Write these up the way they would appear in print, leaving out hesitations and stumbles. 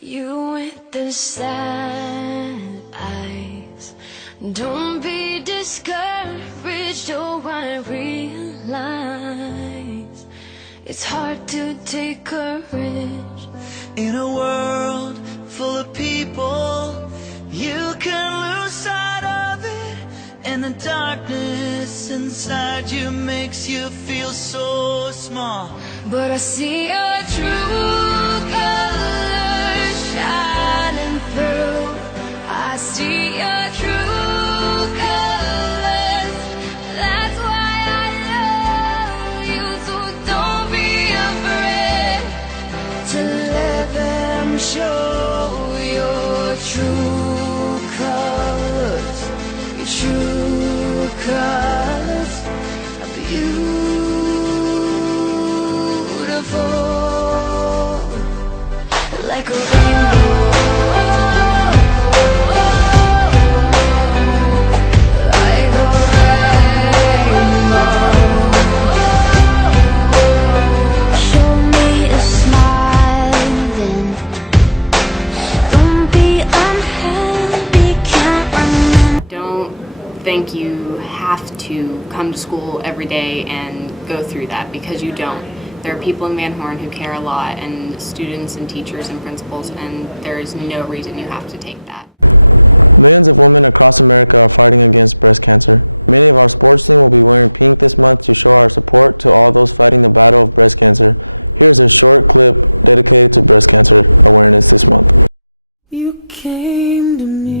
You with the sad eyes, don't be discouraged. Oh, I realize it's hard to take courage. In a world full of people, you can lose sight of it, and the darkness inside you makes you feel so small. But I see your true colors shining through. I see your true colors. That's why I love you. So don't be afraid to let them show your true colors. Your true colors are beautiful, like a rainbow. Like a rainbow. Show me a smile then. Don't be unhappy, can't remember. Don't think you have to come to school every day and go through that, because you don't. There are people in Van Horn who care a lot, and students and teachers and principals, and there is no reason you have to take that. You came to me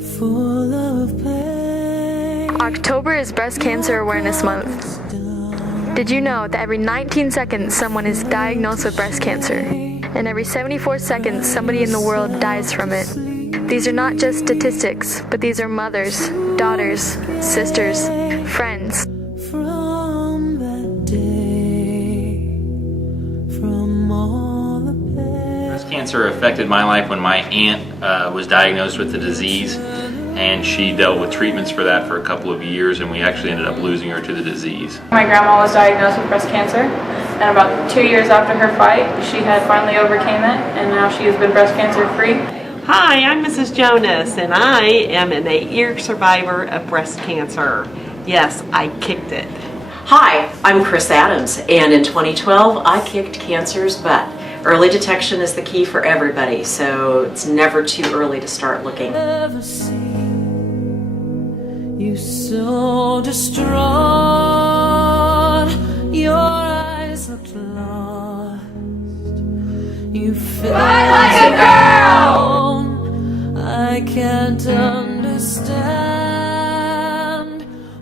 full of pain. October is Breast Cancer Awareness Month. Did you know that every 19 seconds someone is diagnosed with breast cancer, and every 74 seconds somebody in the world dies from it? These are not just statistics, but these are mothers, daughters, sisters, friends. From that day, from all the pain. Breast cancer affected my life when my aunt was diagnosed with the disease, and she dealt with treatments for that for a couple of years, and we actually ended up losing her to the disease. My grandma was diagnosed with breast cancer, and about 2 years after her fight, she had finally overcame it, and now she has been breast cancer free. Hi, I'm Mrs. Jonas, and I am an 8-year survivor of breast cancer. Yes, I kicked it. Hi, I'm Chris Adams, and in 2012 I kicked cancer's butt. Early detection is the key for everybody, so it's never too early to start looking. Never seen you so distraught. Your eyes looked lost. You felt like a girl. I can't understand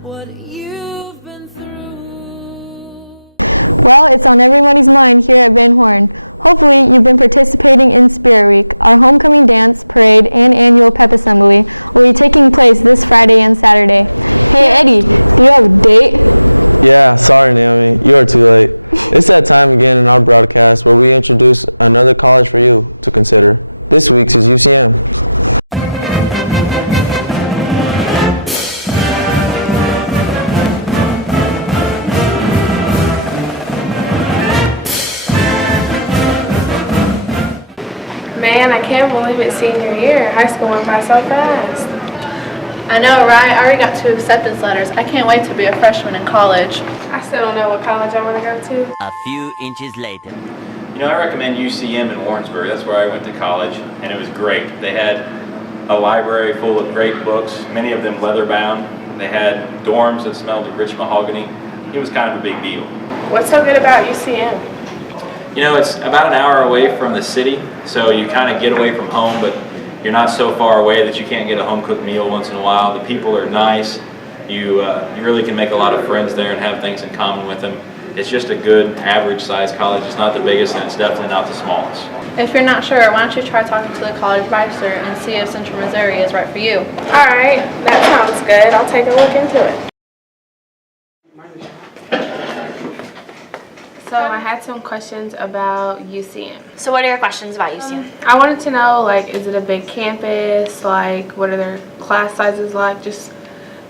what you've been through. Man, I can't believe it's senior year. High school went by so fast. I know, right? I already got 2 acceptance letters. I can't wait to be a freshman in college. I still don't know what college I want to go to. A few inches later. You know, I recommend UCM in Warrensburg. That's where I went to college, and it was great. They had a library full of great books, many of them leather bound. They had dorms that smelled of rich mahogany. It was kind of a big deal. What's so good about UCM? You know, it's about an hour away from the city, so you kind of get away from home, but you're not so far away that you can't get a home-cooked meal once in a while. The people are nice. You really can make a lot of friends there and have things in common with them. It's just a good average sized college. It's not the biggest and it's definitely not the smallest. If you're not sure, why don't you try talking to the college advisor and see if Central Missouri is right for you. All right, that sounds good. I'll take a look into it. So I had some questions about UCM. So what are your questions about UCM? I wanted to know, like, is it a big campus? Like, what are their class sizes like? Just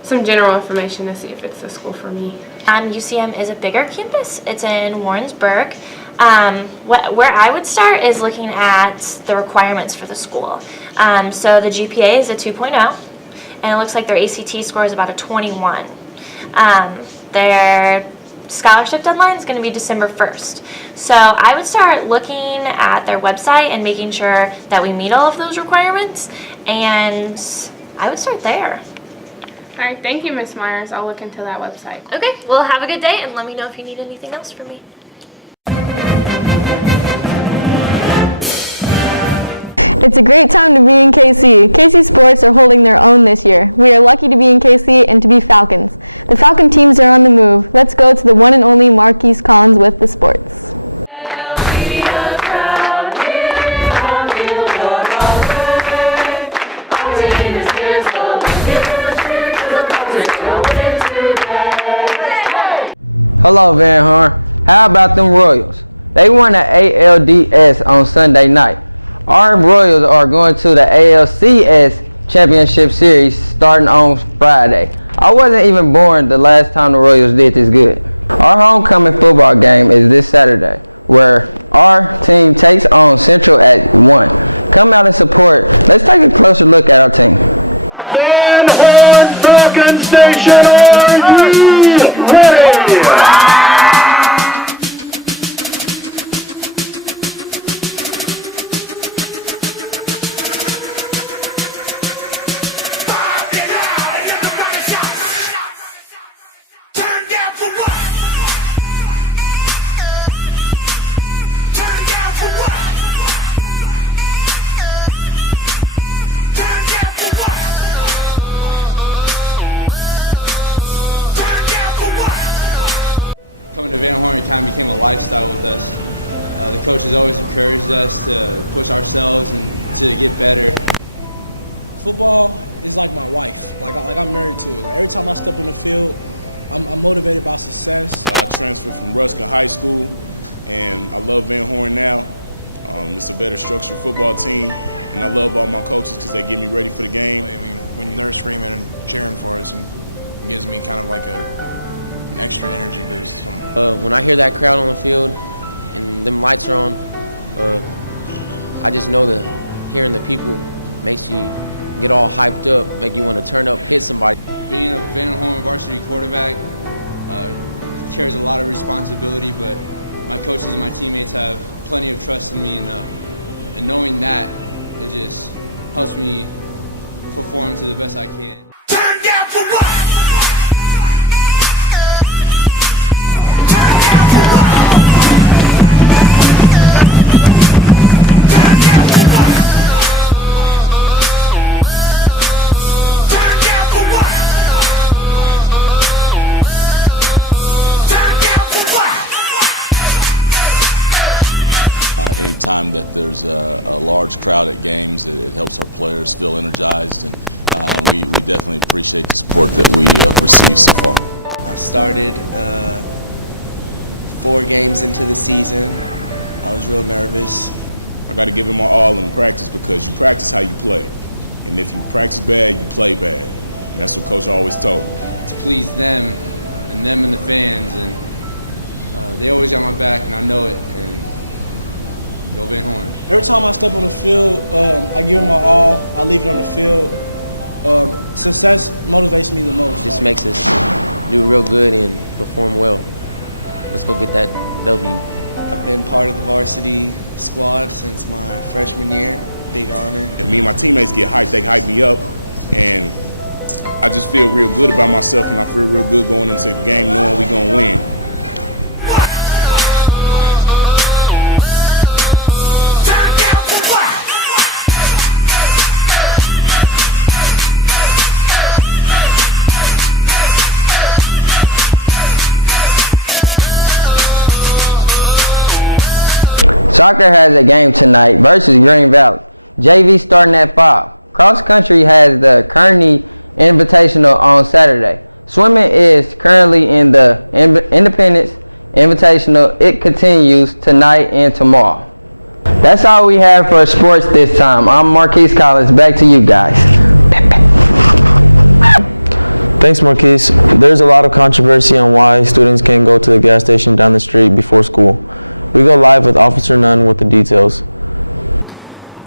some general information to see if it's a school for me. UCM is a bigger campus. It's in Warrensburg. Where I would start is looking at the requirements for the school. So the GPA is a 2.0, and it looks like their ACT score is about a 21. Their scholarship deadline is going to be December 1st. So I would start looking at their website and making sure that we meet all of those requirements, and I would start there. All right, thank you, Ms. Myers. I'll look into that website. Okay, well, have a good day, and let me know if you need anything else from me. Van Horn Falcon Station, are you ready?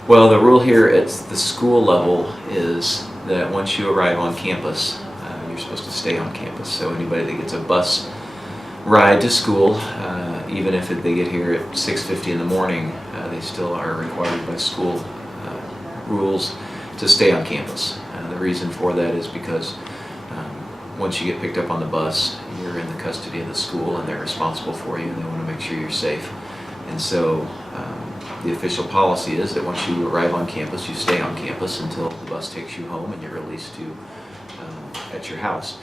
Well, the rule here at the school level is that once you arrive on campus, you're supposed to stay on campus. So anybody that gets a bus ride to school, even if they get here at 6:50 in the morning, they still are required by school rules to stay on campus. The reason for that is because once you get picked up on the bus, you're in the custody of the school and they're responsible for you and they want to make sure you're safe. And so the official policy is that once you arrive on campus, you stay on campus until the bus takes you home and you're released to at your house.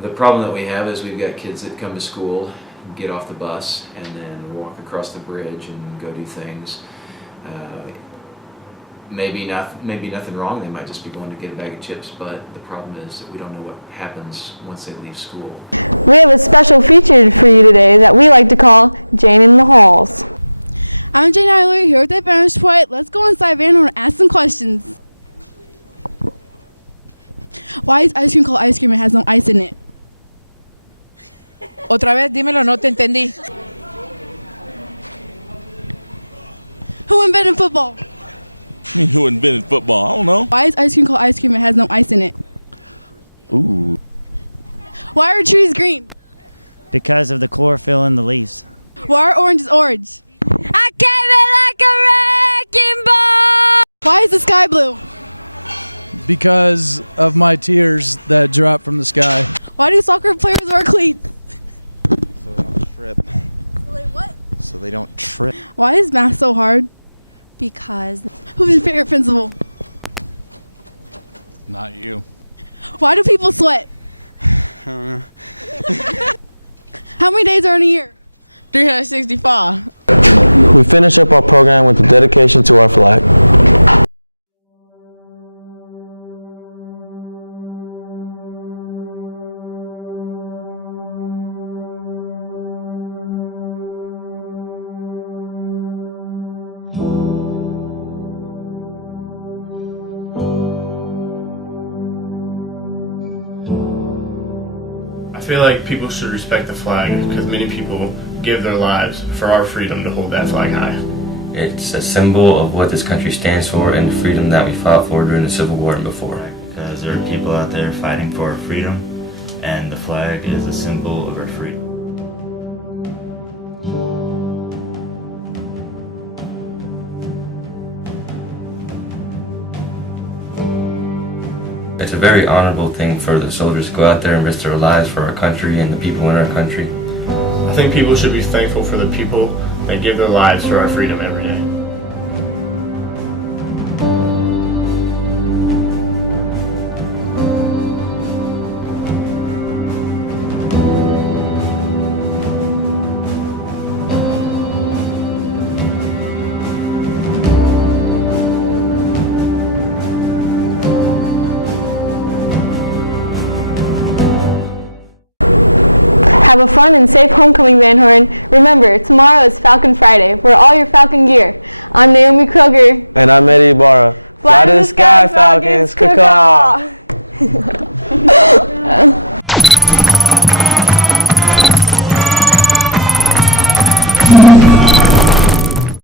The problem that we have is we've got kids that come to school, get off the bus, and then walk across the bridge and go do things. Maybe nothing wrong, they might just be going to get a bag of chips, but the problem is that we don't know what happens once they leave school. I feel like people should respect the flag because many people give their lives for our freedom to hold that flag high. It's a symbol of what this country stands for and the freedom that we fought for during the Civil War and before. Because there are people out there fighting for our freedom, and the flag is a symbol of our freedom. It's a very honorable thing for the soldiers to go out there and risk their lives for our country and the people in our country. I think people should be thankful for the people that give their lives for our freedom every day.